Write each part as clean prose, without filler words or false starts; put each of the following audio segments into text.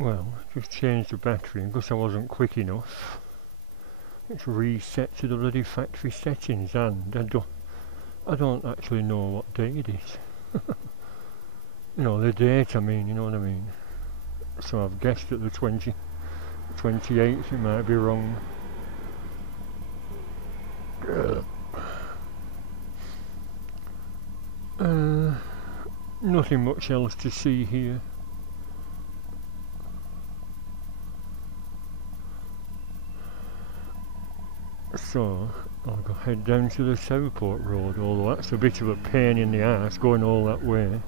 Well, just changed the battery, and because I wasn't quick enough, it's reset to the bloody factory settings, and I don't actually know what day it is. You know, the date I mean, you know what I mean? So I've guessed at the 28th, it might be wrong. Nothing much else to see here. So I'll go head down to the Southport road, although that's a bit of a pain in the arse going all that way.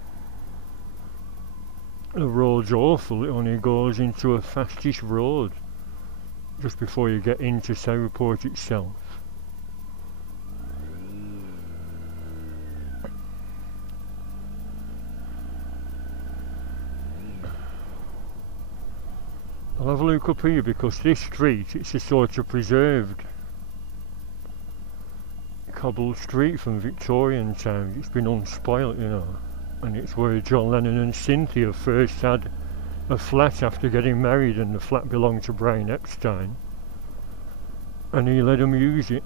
The road's awful, it only goes into a fastish road just before you get into Southport itself. I'll have a look up here because this street, it's a sort of preserved cobbled street from Victorian times. It's been unspoilt, you know, and it's where John Lennon and Cynthia first had a flat after getting married, and the flat belonged to Brian Epstein, and he let them use it.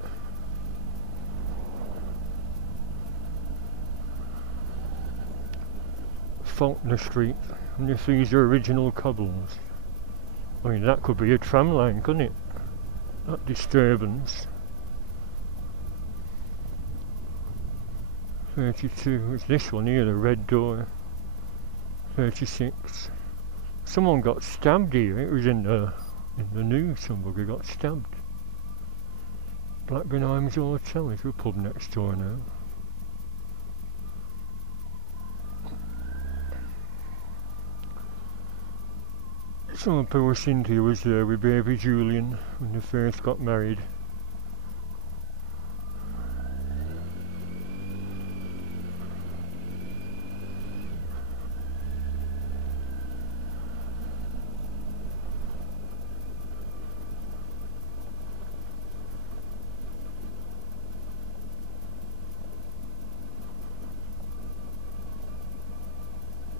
Faulkner Street, and if these are original cobbles, I mean that could be a tram line, couldn't it? That disturbance. 32, it's this one here, the red door. 36. Someone got stabbed here, it was in the news, somebody got stabbed. Blackburn Arms Hotel, is a pub next door now. So poor Cynthia was there with baby Julian when they first got married.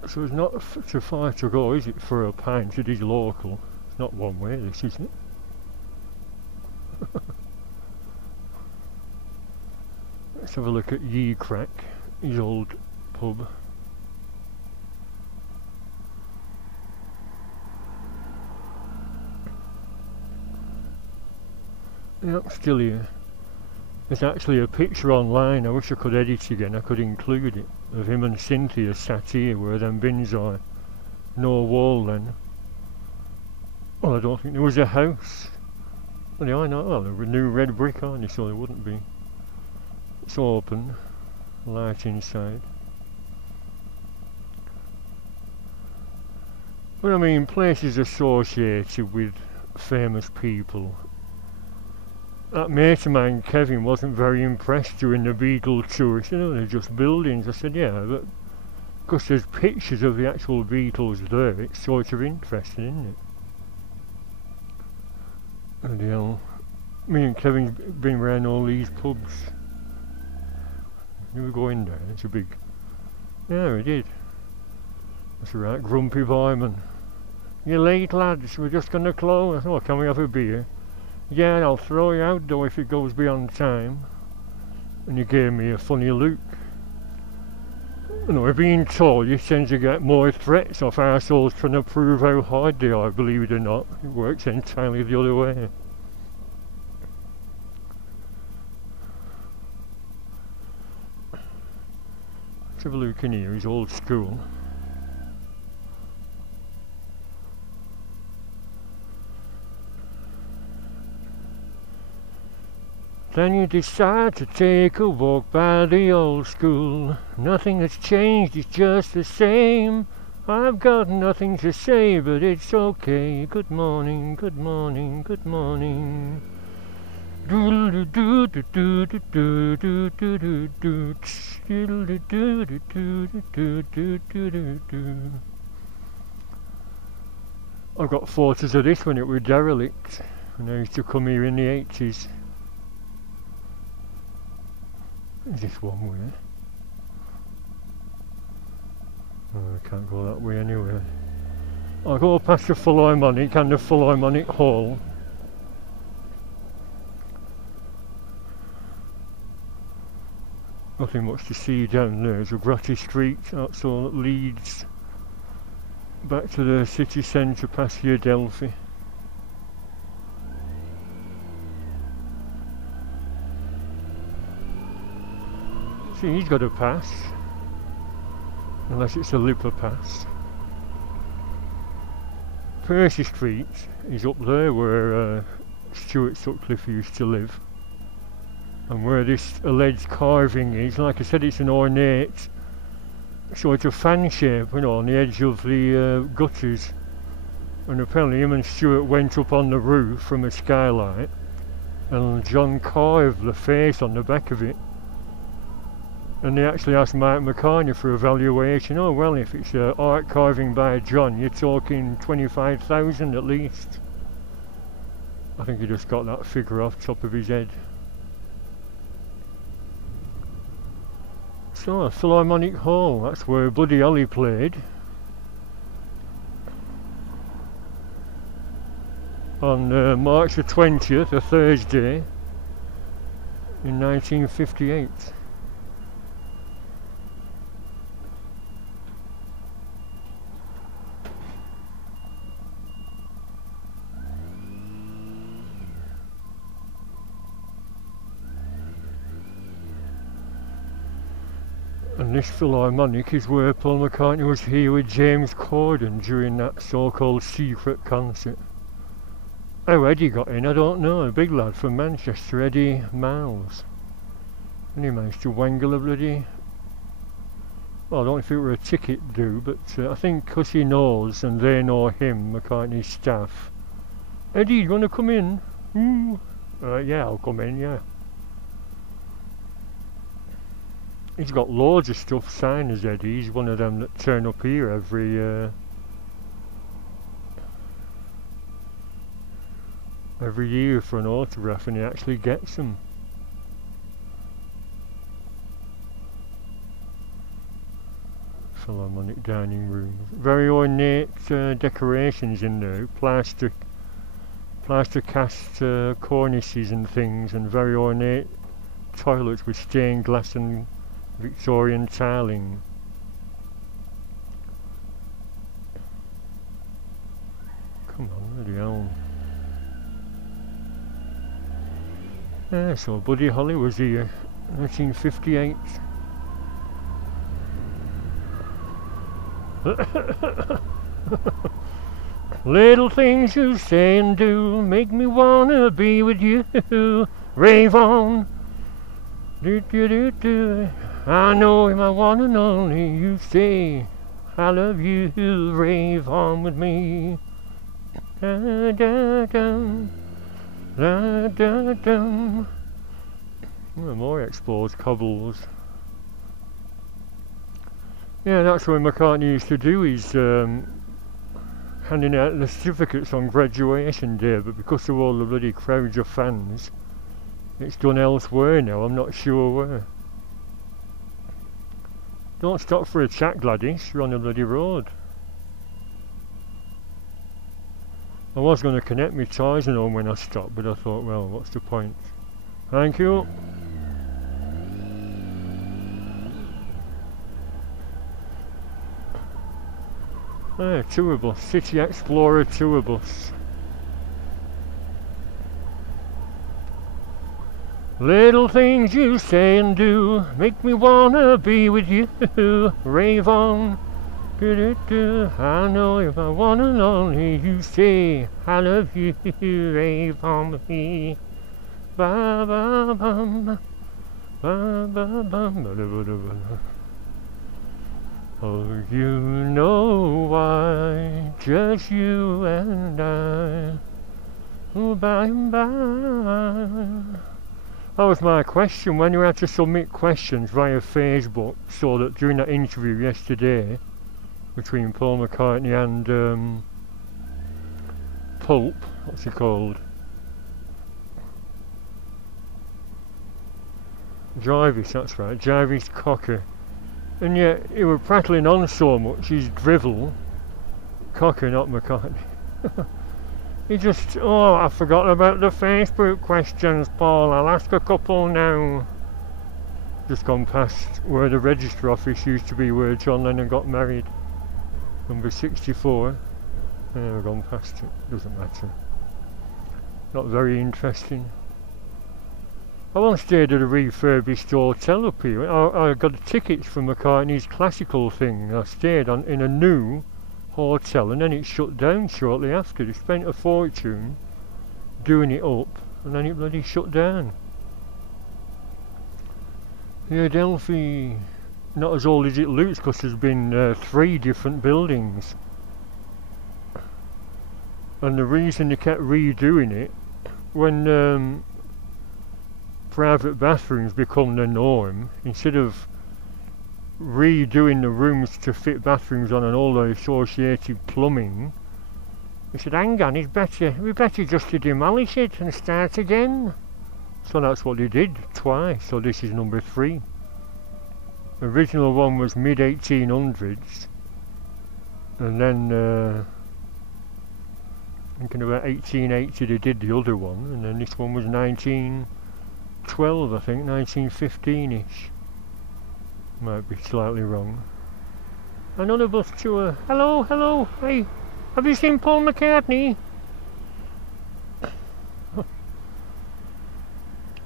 So it's not too far to go, is it, for a pint? It is local. It's not one way, this, isn't it? Let's have a look at Ye Crack, his old pub. Yep, still here. There's actually a picture online, I wish I could edit again, I could include it, of him and Cynthia sat here where them bins are. No wall then. Well, I don't think there was a house. Well, yeah, I know, well, there was new red brick on it, so there wouldn't be. It's open, light inside. But I mean, places associated with famous people. That mate of mine, Kevin, wasn't very impressed during the Beatles tour. He said, oh, they're just buildings. I said, yeah, but because there's pictures of the actual Beatles there, it's sort of interesting, isn't it? And, you know, me and Kevin's been around all these pubs. You were going there, it's a big... Yeah, we did. That's right, grumpy boy, man. You're late, lads, we're just going to close. Oh, can we have a beer? Yeah, I'll throw you out though if it goes beyond time. And he gave me a funny look. You know, we're being told you tend to get more threats off arseholes trying to prove how hard they are, believe it or not. It works entirely the other way. Let's have a look in here, he's old school. Then you decide to take a walk by the old school. Nothing has changed, it's just the same. I've got nothing to say, but it's okay. Good morning, good morning, good morning. I've got photos of this when it was derelict, when I used to come here in the 80s. Is this one way? Oh, I can't go that way anyway. I go past the Philharmonic and the Philharmonic Hall. Nothing much to see down there. There's a Grotty Street, that's all that leads back to the city centre past the Adelphi. See, he's got a pass, unless it's a Lipa pass. Percy Street is up there where Stuart Sutcliffe used to live, and where this alleged carving is. Like I said, it's an ornate, so it's a fan shape, you know, on the edge of the gutters, and apparently him and Stuart went up on the roof from a skylight and John carved the face on the back of it. And they actually asked Mike McCartney for a valuation. Oh well, if it's art carving by John, you're talking 25,000 at least. I think he just got that figure off the top of his head. So, Philharmonic Hall, that's where Buddy Holly played. On March the 20th, a Thursday, in 1958. And this Philharmonic is where Paul McCartney was here with James Corden during that so-called secret concert. How Eddie got in, I don't know. A big lad from Manchester, Eddie Miles. And he managed to wangle a bloody... Well, I don't know if it were a ticket due, but I think because he knows and they know him, McCartney's staff. Eddie, you want to come in? Yeah, I'll come in, yeah. He's got loads of stuff signed as Eddie. He's one of them that turn up here every year for an autograph, and he actually gets them. Philharmonic dining room. Very ornate decorations in there. Plaster cast cornices and things, and very ornate toilets with stained glass and Victorian tiling. Come on, bloody hell. Yeah, so Buddy Holly was here, 1958. Little things you say and do make me wanna be with you. Rave on. Do do do do. I know you're my one and only. You say I love you. Rave on with me. Da da da. Da da da. More exposed cobbles. Yeah, that's what McCartney used to do. He's handing out the certificates on graduation day, but because of all the bloody crowds of fans, it's done elsewhere now. I'm not sure where. Don't stop for a chat, Gladys. You're on the bloody road. I was going to connect my ties and all when I stopped, but I thought, well, what's the point? Thank you. Tour bus, City Explorer tour bus. Little things you say and do make me wanna be with you. Rave on. Do-do-do. I know you're my one and only. You say I love you. Rave on with me. Ba ba bum. Ba ba bum. Ba da ba da ba. Oh, you know why, just you and I, oh, by and by. That was my question, when you had to submit questions via Facebook, so that during that interview yesterday, between Paul McCartney and Pulp, what's he called? Jarvis, that's right, Jarvis Cocker. And yet, he was prattling on so much, his drivel, Coca, not McCartney. He just, oh, I forgot about the Facebook questions, Paul. I'll ask a couple now. Just gone past where the register office used to be, where John Lennon got married. Number 64. Yeah, we've gone past it. Doesn't matter. Not very interesting. I once stayed at a refurbished hotel up here. I got tickets for McCartney's classical thing. I stayed in a new hotel and then it shut down shortly after. They spent a fortune doing it up and then it bloody shut down. Yeah, Delphi, not as old as it looks because there's been 3 different buildings. And the reason they kept redoing it, when private bathrooms become the norm, instead of redoing the rooms to fit bathrooms on and all the associated plumbing, they said, hang on, we better just to demolish it and start again. So that's what they did twice. So this is number 3. The original one was mid 1800s, and then thinking about 1880 they did the other one, and then this one was 1912, I think, 1915-ish. Might be slightly wrong. Another bus tour. Hello, hello, hey, have you seen Paul McCartney?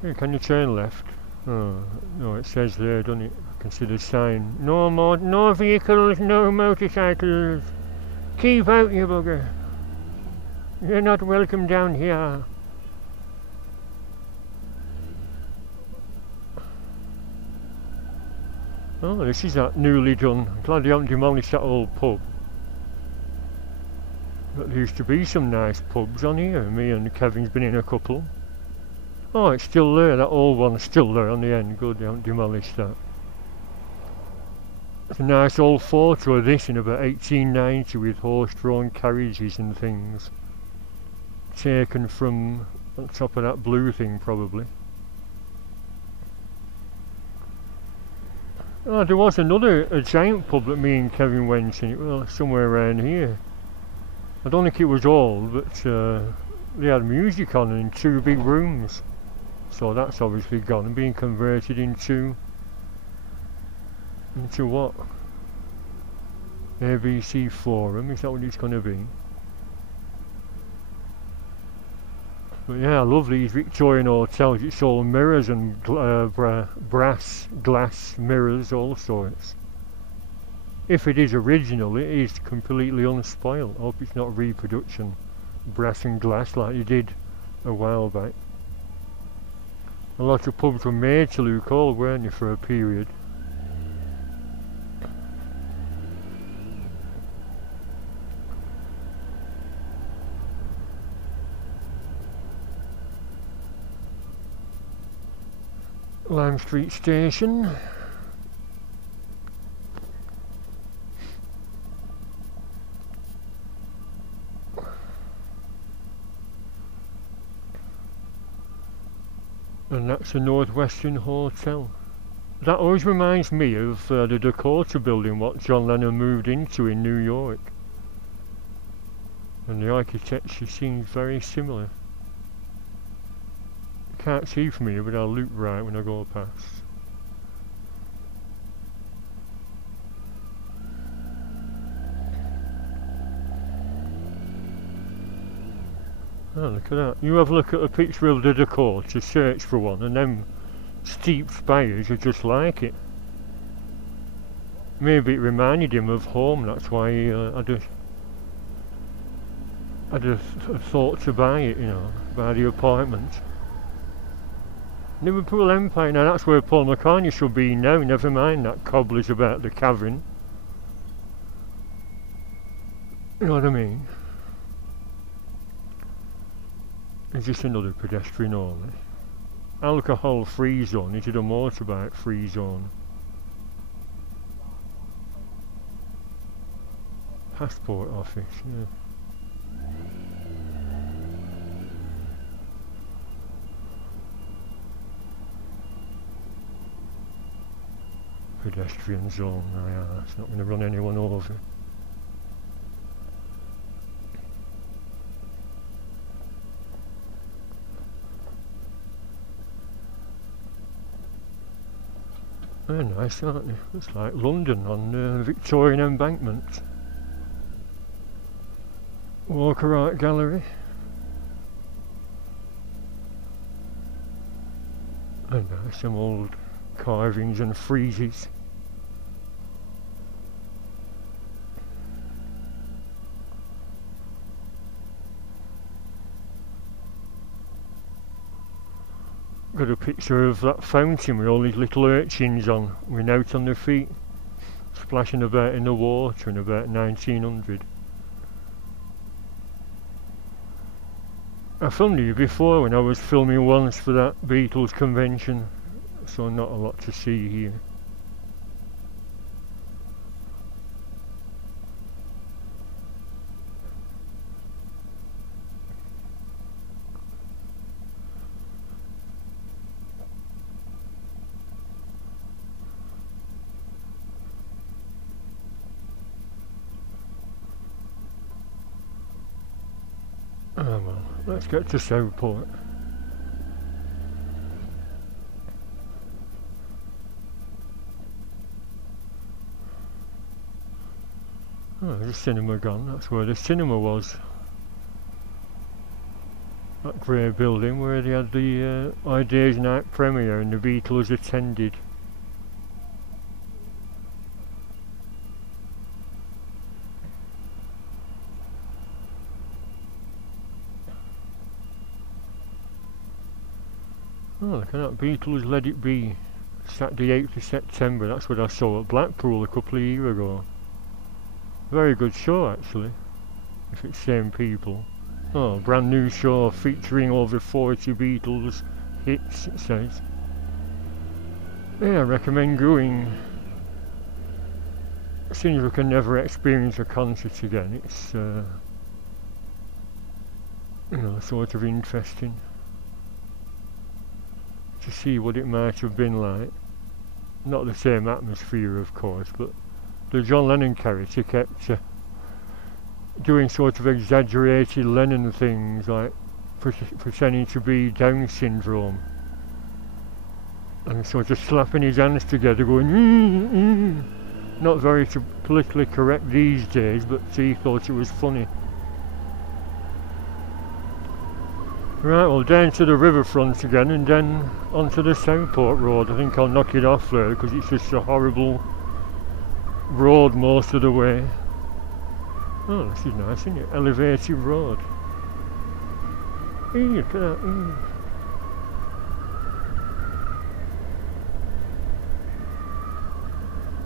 Hey, can you turn left? Oh, no, it says there, doesn't it? I can see the sign. No vehicles, no motorcycles. Keep out, you bugger. You're not welcome down here. Oh, this is that newly done. I'm glad they haven't demolished that old pub. But there used to be some nice pubs on here. Me and Kevin's been in a couple. Oh, it's still there. That old one's still there on the end. Good, they haven't demolished that. It's a nice old photo of this in about 1890 with horse-drawn carriages and things. Taken from on top of that blue thing, probably. Oh, there was a giant pub that me and Kevin went in, well, somewhere around here. I don't think it was old, but they had music on in 2 big rooms. So that's obviously gone and being converted into what? ABC Forum, is that what it's going to be? But yeah, I love these Victorian hotels. It's all mirrors and brass glass mirrors, all sorts. If it is original, it is completely unspoiled. I hope it's not reproduction brass and glass like you did a while back. A lot of pubs were made to look old, weren't they, for a period. Lime Street Station. And that's the Northwestern Hotel. That always reminds me of the Dakota building what John Lennon moved into in New York. And the architecture seems very similar. Can't see from here, but I'll look right when I go past. Oh, look at that. You have a look at a picture of the Dakota, search for one, and them steep spires are just like it. Maybe it reminded him of home, that's why I just thought to buy it, you know, buy the apartment. Liverpool Empire, now that's where Paul McCartney should be now, never mind that cobblers about the cavern. You know what I mean? It's just another pedestrian only. Alcohol free zone, is it a motorbike free zone? Passport office, yeah. Pedestrian zone, oh yeah, it's not going to run anyone over. They're nice, aren't they? Looks like London on Victorian Embankment. Walker Art Gallery. And some old carvings and friezes. Got a picture of that fountain with all these little urchins on, with out on their feet, splashing about in the water in about 1900. I filmed you before when I was filming once for that Beatles convention, so not a lot to see here. Oh well, let's get to Southport. Oh, there's a cinema gone, that's where the cinema was. That grey building where they had the Ideas Night premiere and the Beatles attended. Oh, look at that, Beatles Let It Be, Saturday 8th of September, that's what I saw at Blackpool a couple of years ago. Very good show actually, if it's same people. Oh, brand new show featuring over 40 Beatles hits, it says. Yeah, I recommend going. Seems we can never experience a concert again, it's you know, sort of interesting to see what it might have been like. Not the same atmosphere of course, but the John Lennon character kept doing sort of exaggerated Lennon things, like pretending to be Down syndrome and sort of slapping his hands together going not very politically correct these days, but he thought it was funny. Right, well, down to the riverfront again and then onto the Southport road. I think I'll knock it off there because it's just a horrible road most of the way. Oh, this is nice, isn't it? Elevated road. Look at that.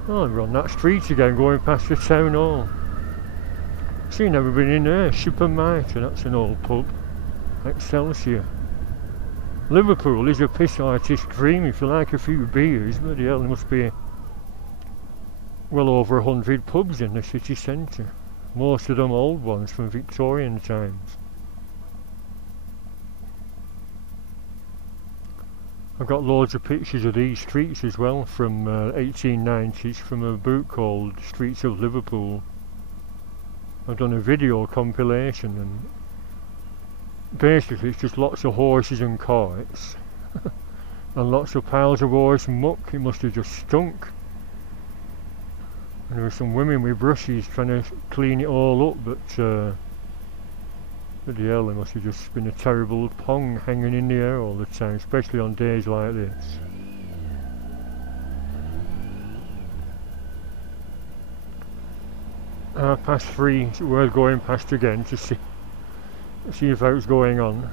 Oh, we're on that street again going past the town hall. See, never been in there. Ship and Mitre, that's an old pub. Excelsior. Liverpool is a piss artist's dream if you like a few beers. Bloody hell, there must be well over 100 pubs in the city centre. Most of them old ones from Victorian times. I've got loads of pictures of these streets as well from 1890s from a book called Streets of Liverpool. I've done a video compilation and basically it's just lots of horses and carts and lots of piles of horse muck. It must have just stunk. And there were some women with brushes trying to clean it all up, but bloody hell, there must have just been a terrible pong hanging in the air all the time, especially on days like this. Past 3, it's worth going past again to see if what's going on.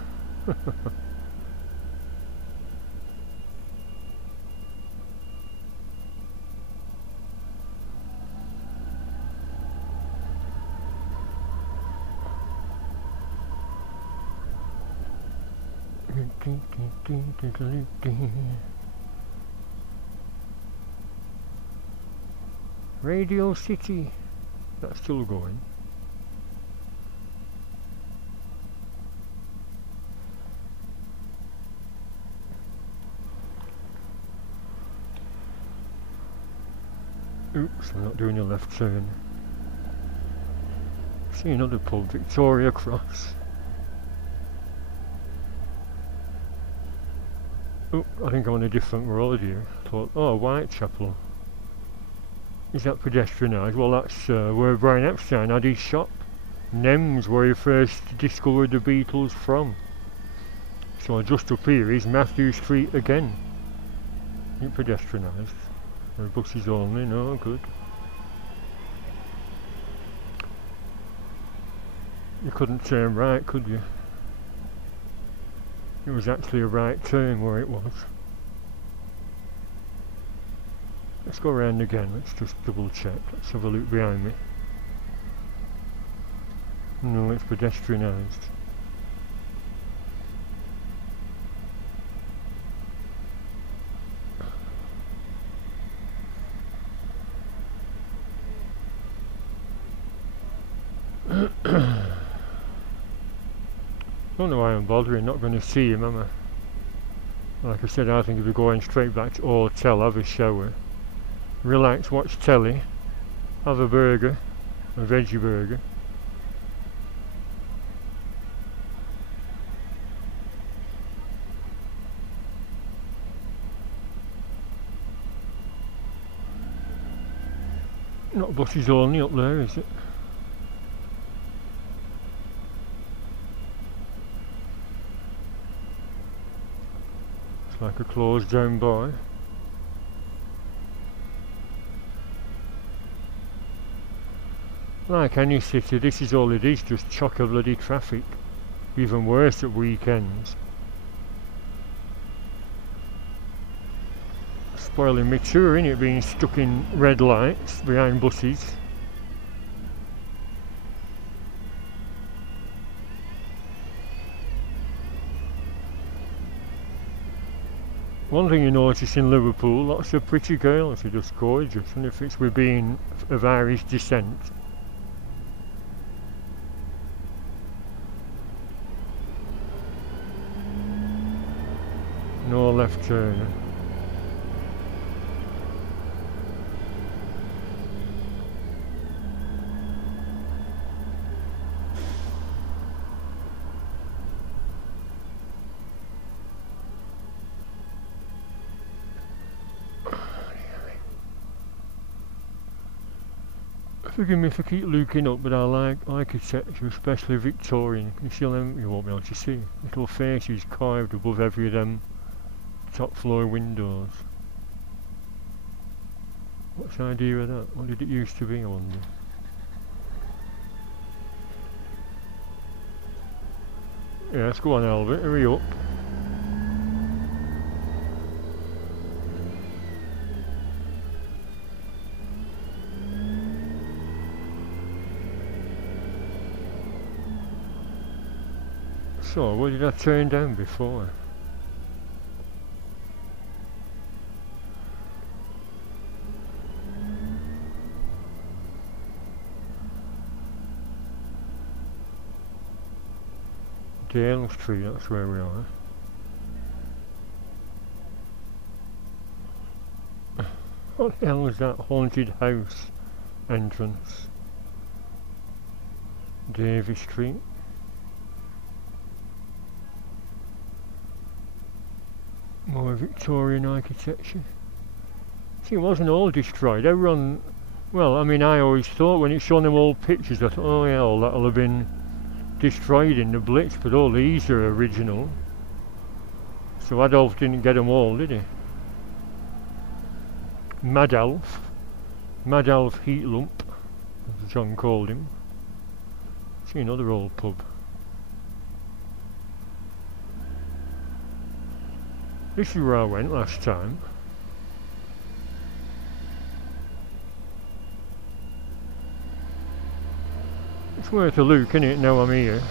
Radio City, that's still going. Oops, I'm not doing a left turn. See another pub, Victoria Cross. Oh, I think I'm on a different road here. thought, oh, Whitechapel. Is that pedestrianised? Well, that's where Brian Epstein had his shop. Nems, where he first discovered the Beatles from. So just up here is Matthew Street again. Ain't pedestrianised. The buses only, no good. You couldn't turn right, could you? It was actually a right turn where it was. Let's go around again, let's just double check. Let's have a look behind me. No, it's pedestrianised. Don't know why I'm bothering, not going to see him, am I? Like I said, I think if we're going straight back to hotel, have a shower, relax, watch telly, have a burger, a veggie burger. Not buses only up there, is it? It's like a closed down bar. Like any city, this is all it is, just chock-a-bloody traffic. Even worse at weekends. Spoiling my tour, innit, being stuck in red lights behind buses. One thing you notice in Liverpool, lots of pretty girls are just gorgeous, and if it's with being of Irish descent. No left turn. Forgive me if I keep looking up, but I like architecture, especially Victorian. You see them? You won't be able to see. Little faces carved above every of them top floor windows. What's the idea of that? What did it used to be, I wonder? Yeah, let's go on, Albert, hurry up. So, what did I turn down before? Dale Street, that's where we are. What the hell is that haunted house entrance? Davy Street. More Victorian architecture. See, it wasn't all destroyed. Everyone, well, I mean, I always thought when it's shown them old pictures, I thought, oh yeah, all that'll have been destroyed in the Blitz, but all these are original. So Adolf didn't get them all, did he? Mad Alf Heat Lump, as John called him. See, another old pub. This is where I went last time. It's worth a look, isn't it, now I'm here?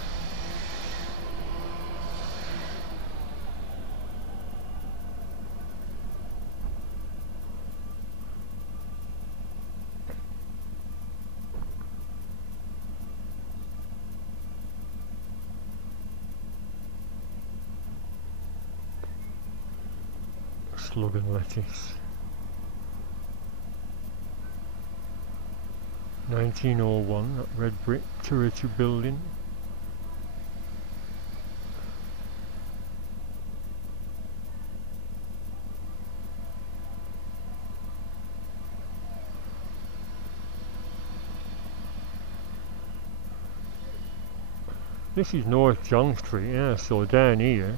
Slug and lettuce. 1901, that red brick turreted building. This is North John Street, yeah, so down here.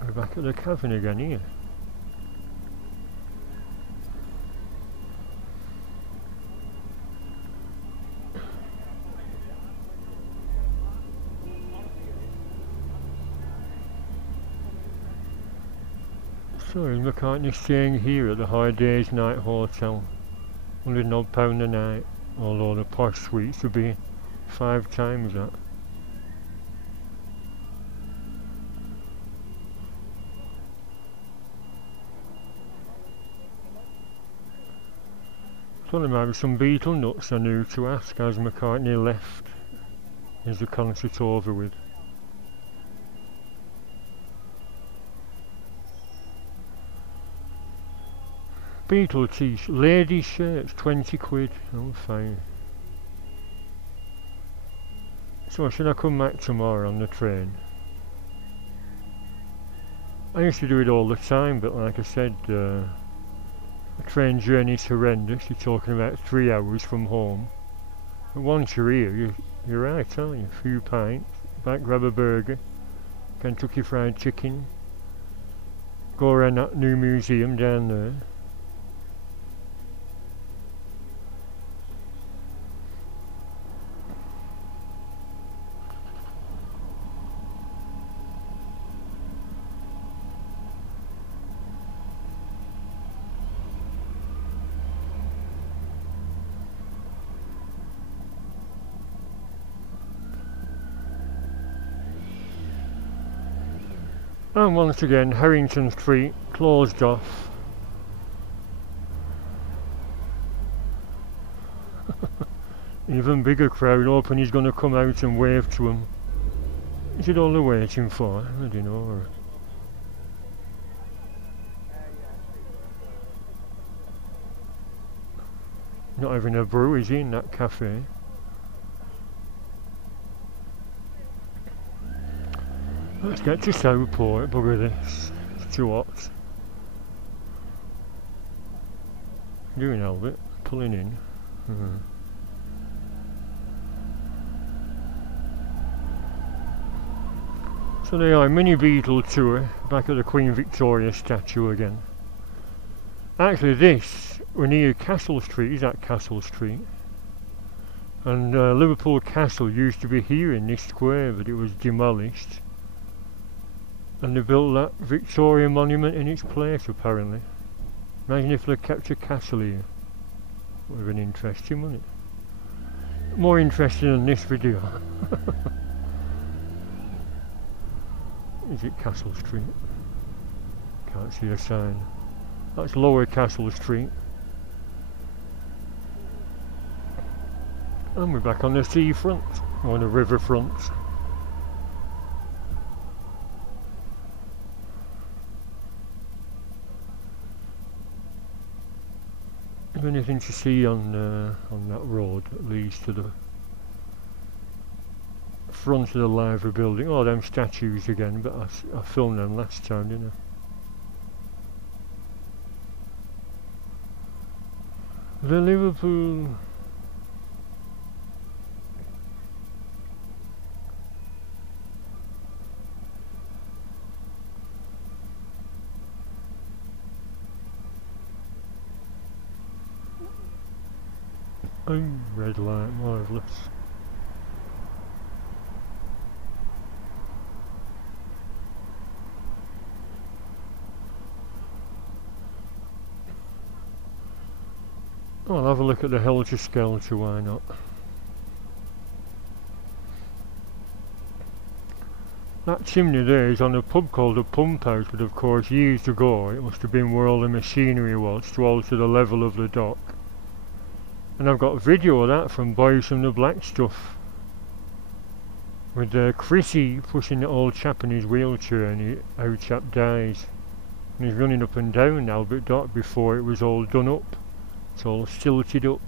We're back at the cavern again here. So is McCartney staying here at the High Days Night Hotel? £100 a night, although the posh suites would be 5 times that. Thought there might be some beetle nuts I knew to ask as McCartney left. Is the concert over with? Beetle t-shirt, ladies shirts, 20 quid. Oh, fine. So should I come back tomorrow on the train? I used to do it all the time, but like I said, the train journey's horrendous. You're talking about 3 hours from home. But once you're here, you're right, aren't you? A few pints, back grab a burger, Kentucky Fried Chicken, go around that new museum down there. And once again, Harrington Street closed off. Even bigger crowd, hoping he's going to come out and wave to him. Is it all they're waiting for? I don't know. Or not having a brew, is he, in that cafe? Let's get to Southport, bugger this. It's too hot. Doing Albert, pulling in. So there are, mini Beetle tour, back at the Queen Victoria statue again. Actually this, we're near Castle Street, is that Castle Street? And Liverpool Castle used to be here in this square, but it was demolished. And they built that Victoria monument in its place, apparently. Imagine if they kept a castle here. Would have been interesting, wouldn't it? More interesting than this video. Is it Castle Street? Can't see a sign. That's Lower Castle Street. And we're back on the seafront, or the riverfront. Is there anything to see on that road that leads to the front of the library building? Oh, them statues again, but I filmed them last time, didn't I? The Liverpool... Oh, red light, marvellous. Oh, I'll have a look at the Helter Skelter, why not? That chimney there is on a pub called the Pump House, but of course years ago it must have been where all the machinery was to alter the level of the dock. And I've got video of that from Boys from the Black Stuff, with Chrissy pushing the old chap in his wheelchair, and the old chap dies. And he's running up and down Albert Dock before it was all done up. It's all stilted up.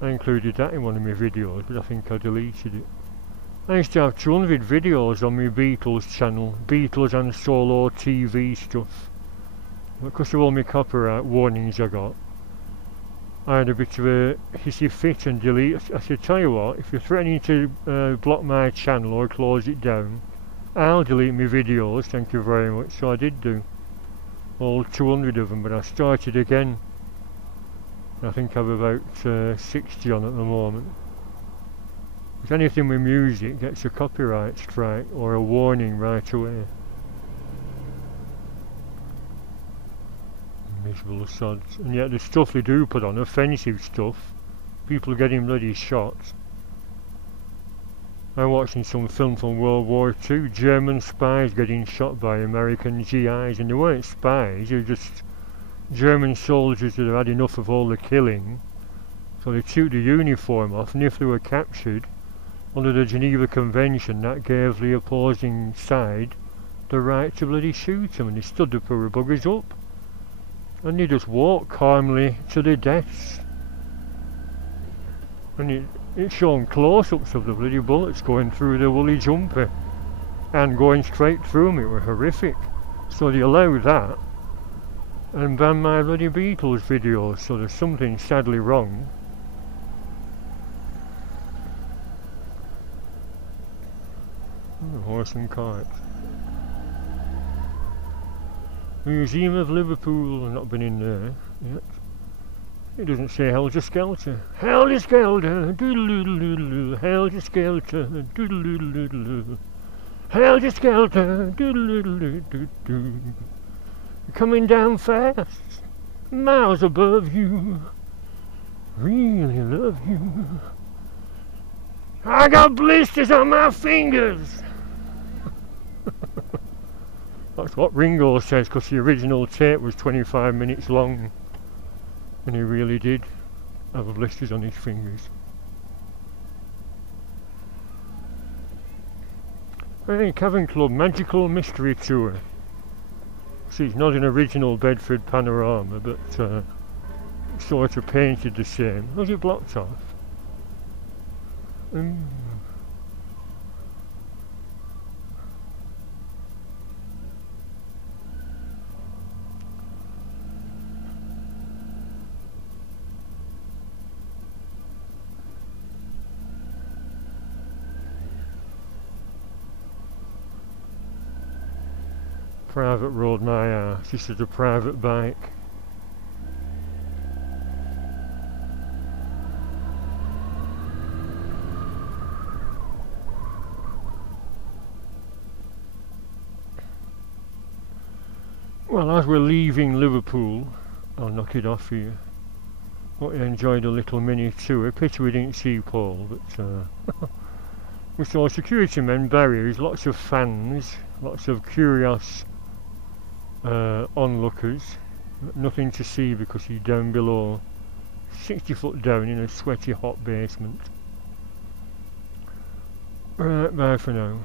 I included that in one of my videos, but I think I deleted it. I used to have 200 videos on my Beatles channel, Beatles and solo TV stuff. Because of all my copyright warnings I got, I had a bit of a hissy fit and delete. I said, tell you what, if you're threatening to block my channel or close it down, I'll delete my videos, thank you very much. So I did do. All 200 of them, but I started again. I think I've about 60 on at the moment. If anything with music gets a copyright strike or a warning right away. Miserable sods. And yet the stuff they do put on, offensive stuff, people getting bloody shot. I'm watching some film from World War II, German spies getting shot by American GIs, and they weren't spies, they were just German soldiers that had had enough of all the killing, so they took the uniform off, and if they were captured, under the Geneva Convention, that gave the opposing side the right to bloody shoot them, and they stood the poor buggers up. And they just walked calmly to their deaths. And it's shown close-ups of the bloody bullets going through the woolly jumper and going straight through them. It was horrific. So they allowed that and banned my bloody Beatles videos, so there's something sadly wrong. Horse and cart. Museum of Liverpool, I've not been in there yet. It doesn't say Helter Skelter. Helter Skelter, doodle-doodle-doodle-doo. Helter Skelter, doodle-doodle-doodle-doo. Helter Skelter, doodle-doodle-doo-doo-doo. Coming down fast, miles above you. Really love you. I got blisters on my fingers. That's what Ringo says, because the original tape was 25 minutes long, and he really did have blisters on his fingers. Hey, Cavern Club Magical Mystery Tour. See, it's not an original Bedford panorama, but sort of painted the same. Was it blocked off? Private road, my ass. This is a private bike. Well, as we're leaving Liverpool, I'll knock it off here. Hope you enjoyed a little mini tour. Pity we didn't see Paul, but we saw security men, barriers, lots of fans, lots of curious onlookers. Nothing to see because he's down below, 60 foot down in a sweaty hot basement. Right, bye for now.